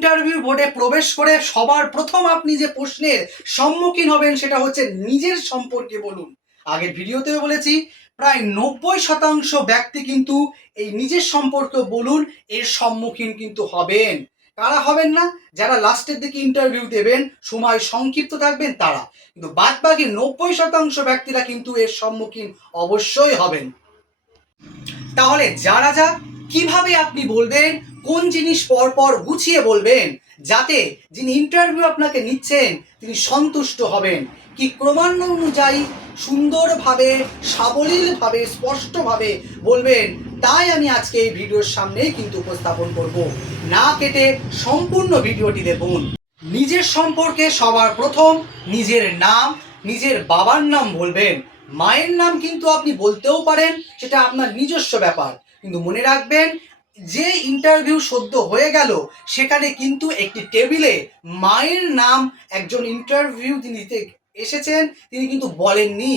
Interview বোর্ডে প্রবেশ করে সবার প্রথম আপনি যে প্রশ্নের সম্মুখীন হবেন সেটা হচ্ছে নিজের সম্পর্কে বলুন। আগের ভিডিওতেও বলেছি প্রায় 90% ব্যক্তি কিন্তু এই নিজের সম্পর্কে বলুন এর সম্মুখীন কিন্তু হবেন। কারা হবেন না? যারা লাস্টের দিকে ইন্টারভিউ দেবেন, সময় সংক্ষিপ্ত থাকবেন তারা, কিন্তু বাদ বাকি 90% ব্যক্তিরা কিন্তু এর সম্মুখীন অবশ্যই হবেন। তাহলে জানা যাক কিভাবে আপনি বলবেন, কোন জিনিস পর পর গুছিয়ে বলবেন যাতে যিনি ইন্টারভিউ আপনাকে নিচ্ছেন তিনি সন্তুষ্ট হবেন। কি ক্রমান্বয় অনুযায়ী সুন্দরভাবে, সাবলীলভাবে, স্পষ্টভাবে বলবেন, তাই আমি আজকে এই ভিডিওর সামনেই কিন্তু উপস্থাপন করব। না কেটে সম্পূর্ণ ভিডিওটি দেখুন। নিজের সম্পর্কে সবার প্রথম নিজের নাম, নিজের বাবার নাম বলবেন। মায়ের নাম কিন্তু আপনি বলতেও পারেন, সেটা আপনার নিজস্ব ব্যাপার, কিন্তু মনে রাখবেন যে ইন্টারভিউ সদ্য হয়ে গেল সেখানে কিন্তু একটি টেবিলে মায়ের নাম একজন ইন্টারভিউ দিতে এসেছেন তিনি কিন্তু বলেননি।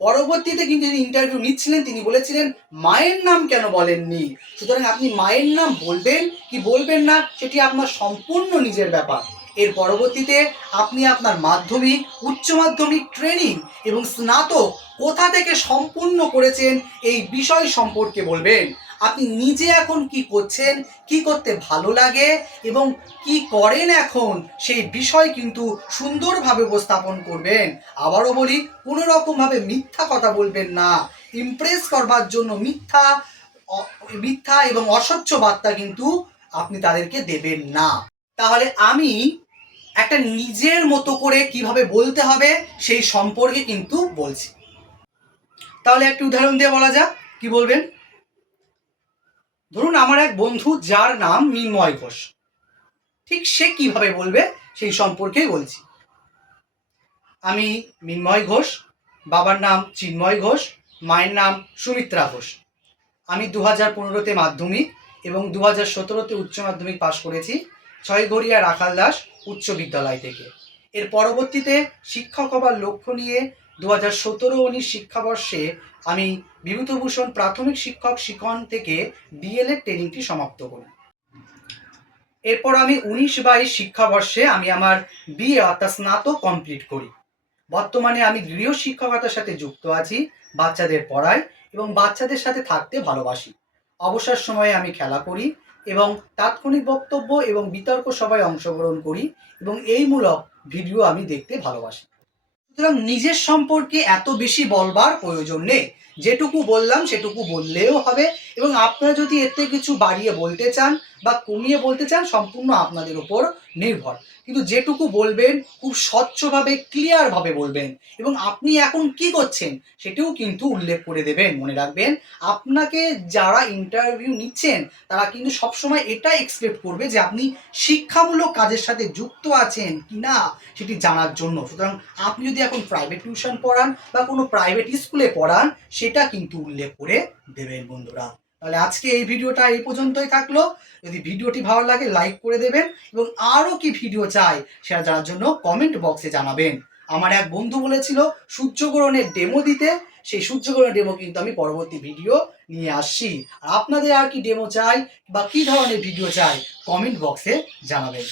পরবর্তীতে কিন্তু যিনি ইন্টারভিউ নিচ্ছিলেন তিনি বলেছিলেন মায়ের নাম কেন বলেননি। সুতরাং আপনি মায়ের নাম বলবেন কি বলবেন না সেটি আপনার সম্পূর্ণ নিজের ব্যাপার। এর পরবর্তীতে আপনি আপনার মাধ্যমিক, উচ্চ মাধ্যমিক, ট্রেনিং এবং স্নাতক কোথা থেকে সম্পূর্ণ করেছেন এই বিষয় সম্পর্কে বলবেন। আপনি নিজে এখন কি করছেন, কি করতে ভালো লাগে এবং কি করেন এখন সেই বিষয় কিন্তু সুন্দরভাবে উপস্থাপন করবেন। আবারও বলি, কোনো রকমভাবে মিথ্যা কথা বলবেন না। ইমপ্রেস করবার জন্য মিথ্যা এবং অস্বচ্ছ বার্তা কিন্তু আপনি তাদেরকে দেবেন না। তাহলে আমি একটা নিজের মতো করে কিভাবে বলতে হবে সেই সম্পর্কে কিন্তু বলছি। তাহলে একটি উদাহরণ দিয়ে বলা যাক, কি বলবেন। ধরুন আমার এক বন্ধু যার নাম মিন্ময় ঘোষ, ঠিক সে কিভাবে বলবে সেই সম্পর্কেই বলছি। আমি মিন্ময় ঘোষ, বাবার নাম চিন্ময় ঘোষ, মায়ের নাম সুমিত্রা ঘোষ। আমি 2015-তে মাধ্যমিক এবং 2017-তে উচ্চ মাধ্যমিক পাশ করেছি ছয়ঘরিয়া রাখাল দাস উচ্চ বিদ্যালয় থেকে। এর পরবর্তীতে শিক্ষক হবার লক্ষ্য নিয়ে 2017-19 শিক্ষাবর্ষে আমি বিভূতিভূষণ প্রাথমিক শিক্ষক শিখন থেকে ডিএলএড ট্রেনিংটি সমাপ্ত করি। এরপর আমি 19-22 শিক্ষাবর্ষে আমি আমার বিএ অর্থাৎ স্নাতক কমপ্লিট করি। বর্তমানে আমি গৃহ শিক্ষকতার সাথে যুক্ত আছি, বাচ্চাদের পড়াই এবং বাচ্চাদের সাথে থাকতে ভালোবাসি। অবসর সময়ে আমি খেলা করি এবং তাৎক্ষণিক বক্তব্য এবং বিতর্ক সভায় অংশগ্রহণ করি এবং এই মূলক ভিডিও আমি দেখতে ভালোবাসি। সুতরাং নিজের সম্পর্কে এত বেশি বলবার প্রয়োজন নেই, যেটুকু বললাম সেটুকু বললেও হবে এবং আপনারা যদি এর থেকে কিছু বাড়িয়ে বলতে চান বা কমিয়ে বলতে চান সম্পূর্ণ আপনাদের উপর নির্ভর, কিন্তু যেটুকু বলবেন খুব স্বচ্ছভাবে, ক্লিয়ারভাবে বলবেন এবং আপনি এখন কি করছেন সেটিও কিন্তু উল্লেখ করে দেবেন। মনে রাখবেন, আপনাকে যারা ইন্টারভিউ নিচ্ছেন তারা কিন্তু সবসময় এটা এক্সপেক্ট করবে যে আপনি শিক্ষামূলক কাজের সাথে যুক্ত আছেন কি না সেটি জানার জন্য। সুতরাং আপনি যদি এখন প্রাইভেট টিউশন পড়ান বা কোনো প্রাইভেট স্কুলে পড়ান সেটা কিন্তু উল্লেখ করে দেবেন বন্ধুরা। তাহলে আজকে এই ভিডিওটা এই পর্যন্তই থাকলো। যদি ভিডিওটি ভালো লাগে লাইক করে দেবেন এবং আরও কি ভিডিও চাই সেটা জানার জন্য কমেন্ট বক্সে জানাবেন। আমার এক বন্ধু বলেছিল সূর্যগ্রহণের ডেমো দিতে, সেই সূর্যগ্রহণের ডেমো কিন্তু আমি পরবর্তী ভিডিও নিয়ে আসছি। আর আপনাদের আর কি ডেমো চাই বা কী ধরনের ভিডিও চাই কমেন্ট বক্সে জানাবেন।